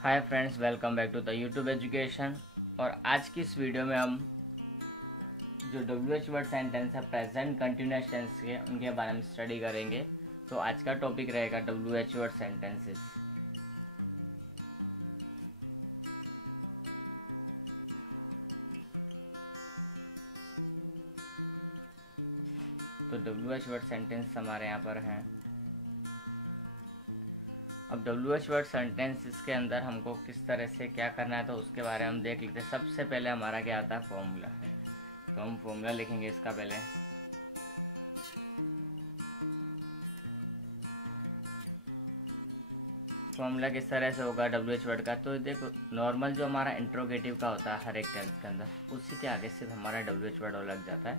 Hi friends, welcome back to the YouTube education. और आज की इस वीडियो में हम जो WH वर्ड सेंटेंस है प्रेजेंट कंटिन्यूअस टेंस के उनके बारे में स्टडी करेंगे। तो आज का टॉपिक रहेगा WH वर्ड सेंटेंसेस। तो WH वर्ड सेंटेंस हमारे यहाँ पर हैं। अब WH वर्ड सेंटेंसेस के अंदर हमको किस तरह से क्या करना है तो उसके बारे में हम देख लेते हैं। सबसे पहले हमारा क्या आता है, फॉर्मूला। तो हम फॉर्मूला लिखेंगे इसका पहले। फॉर्मूला किस तरह से होगा WH वर्ड का, तो देखो नॉर्मल जो हमारा इंट्रोगेटिव का होता है हर एक टेंस के अंदर, उसी के आगे सिर्फ हमारा WH वर्ड और लग जाता है।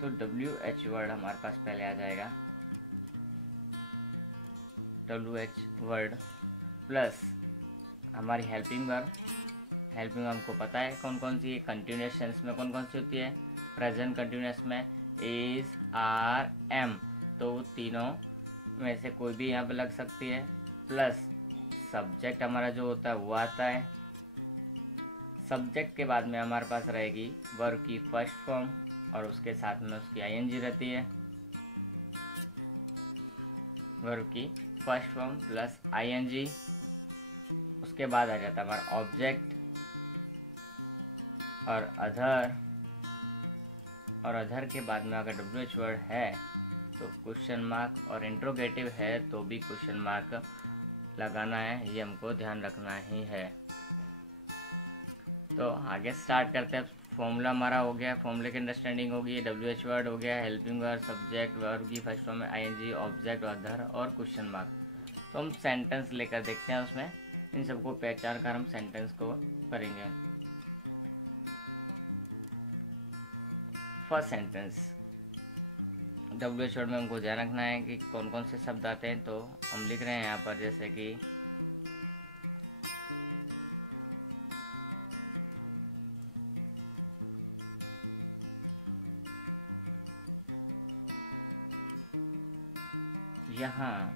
तो WH वर्ड हमारे पास पहले आ जाएगा, WH वर्ड प्लस हमारी हेल्पिंग वर्ब। हेल्पिंग हमको पता है कौन कौन सी, कंटिन्यूअस टेंस में कौन कौन सी होती है, प्रेजेंट कंटिन्यूअस में इज, आर, एम। तो तीनों में से कोई भी यहाँ पे लग सकती है। प्लस सब्जेक्ट हमारा जो होता है वो आता है। सब्जेक्ट के बाद में हमारे पास रहेगी वर्ब की फर्स्ट फॉर्म और उसके साथ में उसकी ING रहती है। वर्ब की फर्स्ट फॉर्म प्लस ING। उसके बाद आ जाता है हमारा ऑब्जेक्ट और अदर। और अदर के बाद में अगर WH वर्ड है तो क्वेश्चन मार्क, और इंट्रोगेटिव है तो भी क्वेश्चन मार्क लगाना है, ये हमको ध्यान रखना ही है। तो आगे स्टार्ट करते हैं। फॉर्मूला हमारा हो गया, फॉर्मूले की अंडरस्टैंडिंग होगी। WH वर्ड हो गया, हेल्पिंग वर्ब, सब्जेक्ट, वर्ब की फर्स्ट फॉर्म में ING, ऑब्जेक्ट, अदर और क्वेश्चन मार्क। तो हम सेंटेंस लेकर देखते हैं, उसमें इन सबको पहचान कर हम सेंटेंस को करेंगे। फर्स्ट सेंटेंस, WH वर्ड में हमको ध्यान रखना है कि कौन कौन से शब्द आते हैं। तो हम लिख रहे हैं यहाँ पर, जैसे कि यहाँ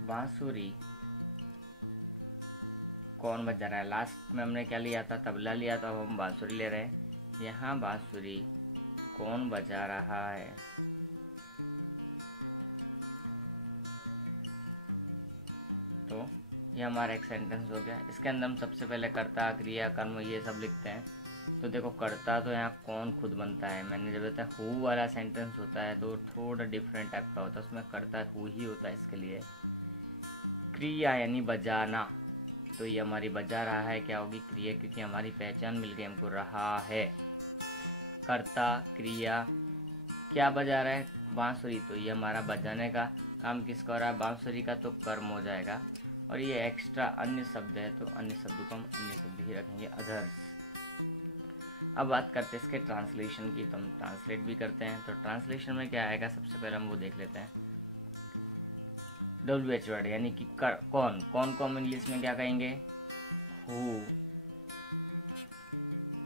बांसुरी कौन बजा रहा है। लास्ट में हमने क्या लिया था, तबला लिया था, अब हम बांसुरी ले रहे हैं। यहाँ बांसुरी कौन बजा रहा है। तो ये हमारा एक सेंटेंस हो गया। इसके अंदर हम सबसे पहले कर्ता, क्रिया, कर्म ये सब लिखते हैं। तो देखो कर्ता तो यहाँ कौन खुद बनता है। मैंने जब बताया हु वाला सेंटेंस होता है तो थोड़ा डिफरेंट टाइप का होता है, उसमें कर्ता हु ही होता है इसके लिए। क्रिया यानी बजाना, तो ये हमारी बजा रहा है क्या होगी, क्रिया, क्योंकि हमारी पहचान मिल गई हमको, रहा है। कर्ता, क्रिया, क्या बजा रहा है, बांसुरी, तो ये हमारा बजाने का काम किसका हो रहा है, बांसुरी का, तो कर्म हो जाएगा। और ये एक्स्ट्रा अन्य शब्द है तो अन्य शब्द को हम अन्य शब्द ही रखेंगे, अदर्स। अब बात करते हैं इसके ट्रांसलेशन की, तो हम ट्रांसलेट भी करते हैं। तो ट्रांसलेशन में क्या आएगा, सबसे पहले हम वो देख लेते हैं। WH वर्ड यानी कि कौन कौन को हम इंग्लिश में क्या कहेंगे, हु।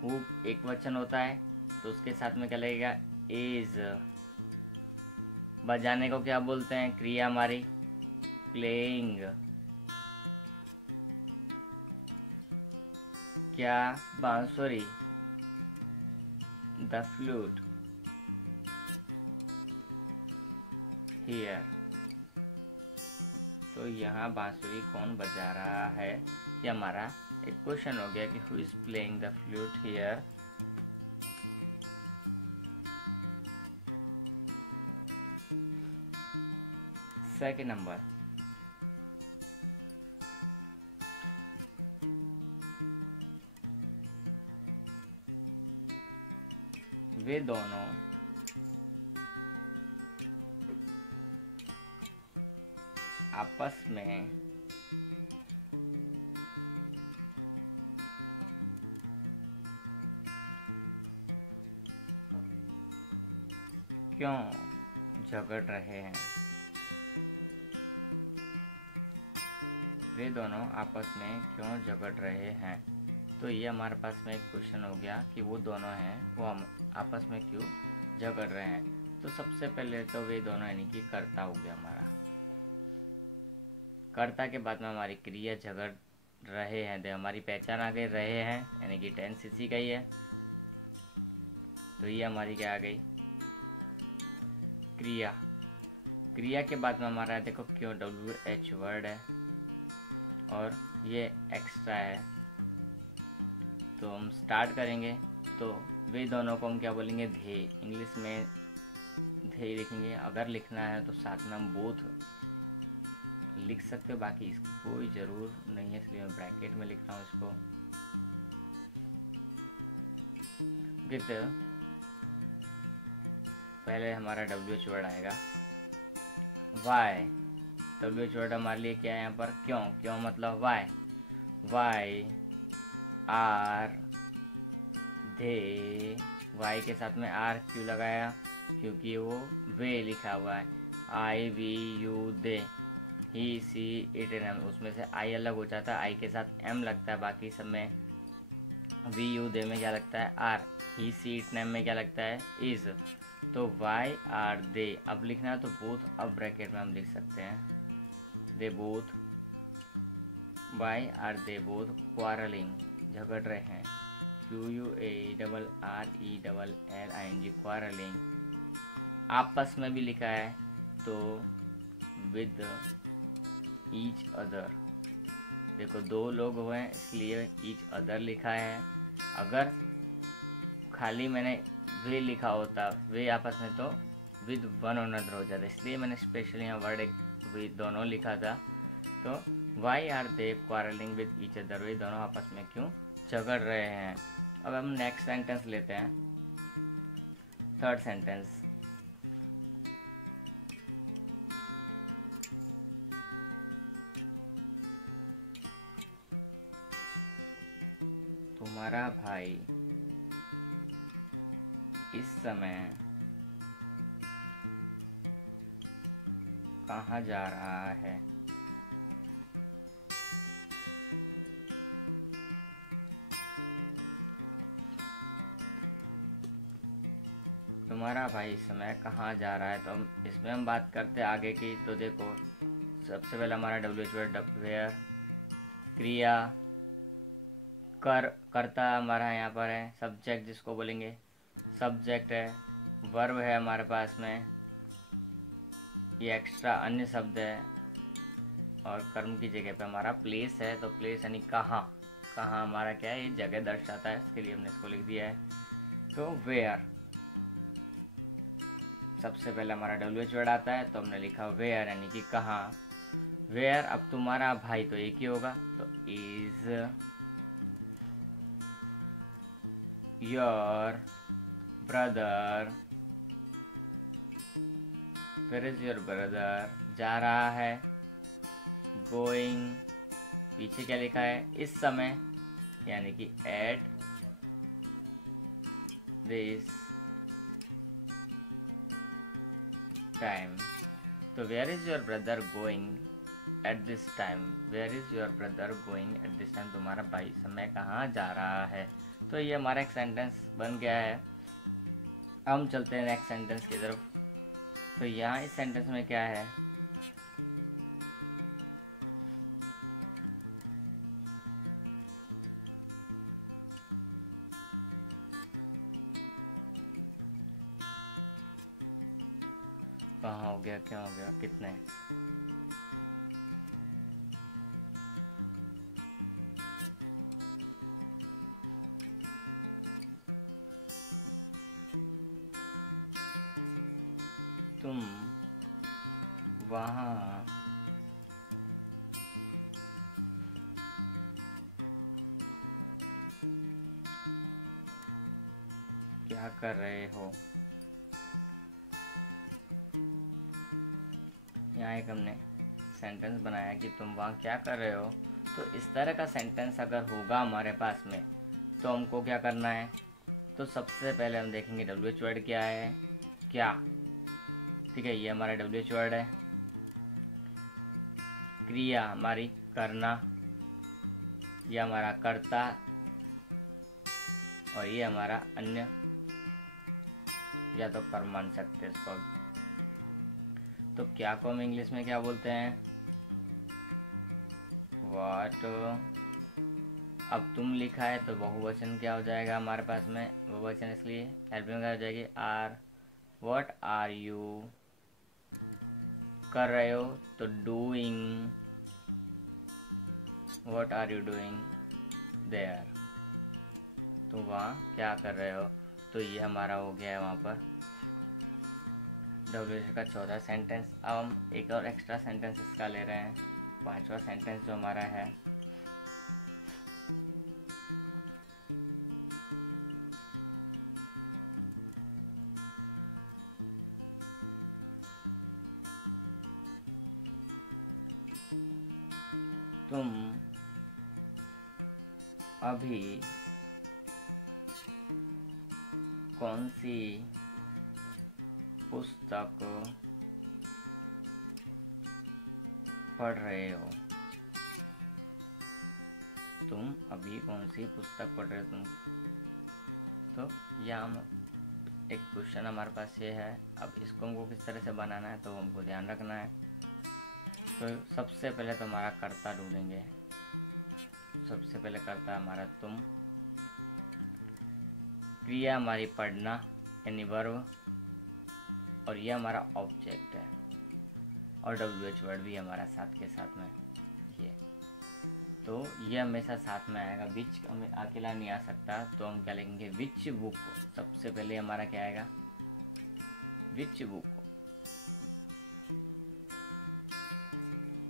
हु एक वचन होता है तो उसके साथ में क्या लगेगा, इज। बजाने को क्या बोलते हैं, क्रिया हमारी प्लेइंग। क्या, बांसुरी, द फ्लूट, हियर। तो यहाँ बांसुरी कौन बजा रहा है, ये हमारा एक क्वेश्चन हो गया कि who is playing the flute here. Second number, वे दोनों आपस में क्यों झगड़ रहे हैं। वे दोनों आपस में क्यों झगड़ रहे हैं। तो ये हमारे पास में एक क्वेश्चन हो गया कि वो दोनों हैं, वो हम आपस में क्यों झगड़ रहे हैं। तो सबसे पहले तो वे दोनों यानी कि कर्ता हो गया हमारा। कर्ता के बाद में हमारी क्रिया झगड़ रहे हैं, तो हमारी पहचान आ गई रहे हैं यानी कि टेंस इसी का ही है। तो ये हमारी क्या आ गई क्रिया। क्रिया के बाद में हमारा देखो क्यों WH वर्ड है और ये एक्स्ट्रा है। तो हम स्टार्ट करेंगे तो वे दोनों को हम क्या बोलेंगे धे। इंग्लिश में धे लिखेंगे। अगर लिखना है तो साथ में हम बोथ लिख सकते हो, बाकी इसकी कोई ज़रूर नहीं है, इसलिए मैं ब्रैकेट में लिख रहा हूँ इसको। विद पहले हमारा WH वर्ड आएगा। वाई WH वर्ड हमारे लिए क्या है यहाँ पर क्यों। क्यों मतलब why. Why are they. Why के साथ में आर क्यों लगाया, क्योंकि वो वे लिखा हुआ है। IVU they. He she it एन एम, उसमें से आई अलग हो जाता है, आई के साथ एम लगता है, बाकी सब में VU दे में क्या लगता है are. He she it name में क्या लगता है इज। तो वाई आर दे अब लिखना है तो बोथ अब ब्रैकेट में हम लिख सकते हैं they both. Why are they both quarrelling झगड़ रहे हैं। QUARRELLING quarrelling. आपस में भी लिखा है तो विद ईच अदर। देखो दो लोग हुए हैं इसलिए ईच अदर लिखा है। अगर खाली मैंने वे लिखा होता वे आपस में तो विद वन अनदर हो जाता, इसलिए मैंने स्पेशली यहाँ वर्ड एक वे दोनों लिखा था। तो why are they quarrelling with each other, वे दोनों आपस में क्यों झगड़ रहे हैं। अब हम नेक्स्ट सेंटेंस लेते हैं, थर्ड सेंटेंस। तुम्हारा भाई इस समय कहाँ जा रहा है। तुम्हारा भाई इस समय कहाँ जा रहा है। तो हम इसमें हम बात करते हैं आगे की। तो देखो सबसे पहले हमारा WH वर्ड वेयर। क्रिया करता हमारा यहाँ पर है। सब्जेक्ट जिसको बोलेंगे सब्जेक्ट है। वर्ब है हमारे पास में, ये एक्स्ट्रा अन्य शब्द है। और कर्म की जगह पे हमारा प्लेस है। तो प्लेस यानी कहाँ। कहाँ हमारा क्या है ये जगह दर्शाता है, इसके लिए हमने इसको लिख दिया है। तो वेयर सबसे पहले हमारा WH वर्ड आता है तो हमने लिखा वेयर यानी कि कहाँ। वेयर अब तुम्हारा भाई तो एक ही होगा तो is your brother. Where is your brother जा रहा है। गोइंग पीछे क्या लिखा है इस समय यानी कि एट दिस टाइम। तो where is your brother going at this time. Where is your brother going at this time, तुम्हारा भाई समय कहाँ जा रहा है। तो ये हमारा एक सेंटेंस बन गया है। हम चलते हैं नेक्स्ट सेंटेंस की तरफ। तो यहाँ इस सेंटेंस में क्या है कहाँ हो गया क्या हो गया कितने। तुम वहाँ क्या कर रहे हो। यहाँ एक हमने सेंटेंस बनाया कि तुम वहाँ क्या कर रहे हो। तो इस तरह का सेंटेंस अगर होगा हमारे पास में तो हमको क्या करना है। तो सबसे पहले हम देखेंगे WH वर्ड क्या है क्या। ठीक है ये हमारा WH वर्ड है। क्रिया हमारी करना, ये हमारा कर्ता और ये हमारा अन्य या तो कर्म मान सकते हैं इसको। तो क्या को हम इंग्लिश में क्या बोलते हैं, व्हाट। अब तुम लिखा है तो बहुवचन क्या हो जाएगा हमारे पास में, बहुवचन इसलिए हेल्पिंग क्या हो जाएगी, आर। व्हाट आर यू कर रहे हो तो doing, what are you doing there, तुम वहाँ क्या कर रहे हो। तो ये हमारा हो गया है वहाँ पर WH का चौथा सेंटेंस। अब हम एक और एक्स्ट्रा सेंटेंस इसका ले रहे हैं, पांचवा सेंटेंस जो हमारा है, तुम अभी कौन सी पुस्तक पढ़ रहे हो, तुम अभी कौन सी पुस्तक पढ़ रहे हो तुम। तो यहाँ एक क्वेश्चन हमारे पास ये है, अब इसको हमको किस तरह से बनाना है तो हमको ध्यान रखना है। तो सबसे पहले तो हमारा कर्ता ढूंढेंगे, सबसे पहले कर्ता हमारा तुम, क्रिया हमारी पढ़ना यानी वर्ब, और ये हमारा ऑब्जेक्ट है, और WH वर्ड भी हमारा साथ के साथ में ये। तो ये हमेशा साथ में आएगा, विच हमें अकेला नहीं आ सकता, तो हम क्या लिखेंगे, विच बुक। सबसे पहले हमारा क्या आएगा, विच बुक।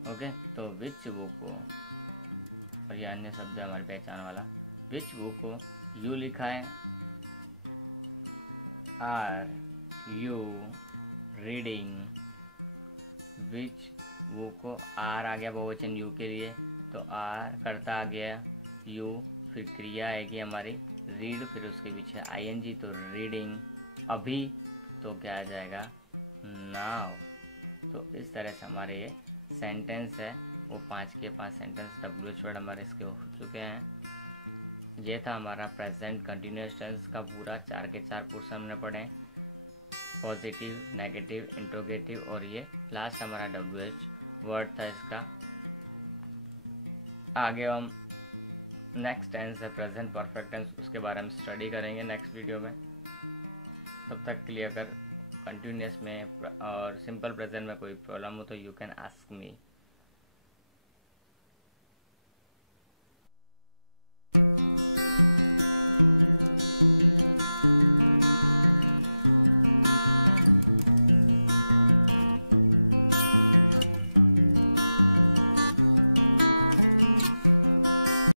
ओके, तो विच बुक, और ये अन्य शब्द है हमारी पहचान वाला, विच बुक यू लिखा है, are you reading, which book, are आ गया बहुवचन यू के लिए, तो आर कर्ता आ गया, यू फिर क्रिया आएगी हमारी रीड, फिर उसके पीछे ING, तो रीडिंग। अभी तो क्या आ जाएगा, नाउ। तो इस तरह से हमारे ये सेंटेंस है वो 5 के 5 सेंटेंस WH वर्ड हमारे इसके हो चुके हैं। ये था हमारा प्रेजेंट कंटिन्यूअस टेंस का पूरा 4 के 4 पोर्शन हमने पढ़े, पॉजिटिव, नेगेटिव, इंट्रोगेटिव, और ये लास्ट हमारा WH वर्ड था इसका। आगे हम नेक्स्ट टेंस है प्रेजेंट परफेक्ट टेंस, उसके बारे में स्टडी करेंगे नेक्स्ट वीडियो में। तब तक के लिए अगर कंटिन्यूअस में और सिंपल प्रेजेंट में कोई प्रॉब्लम हो तो यू कैन आस्क मी।